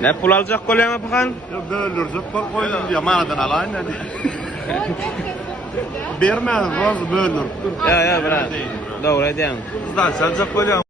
Ne pul alacak kolyana bakan? Böldürecek koyun diye manadan alayım dedi. Bermez razı böldür. Ya bırak. Doğru edeyim. Bizden çalacak koyun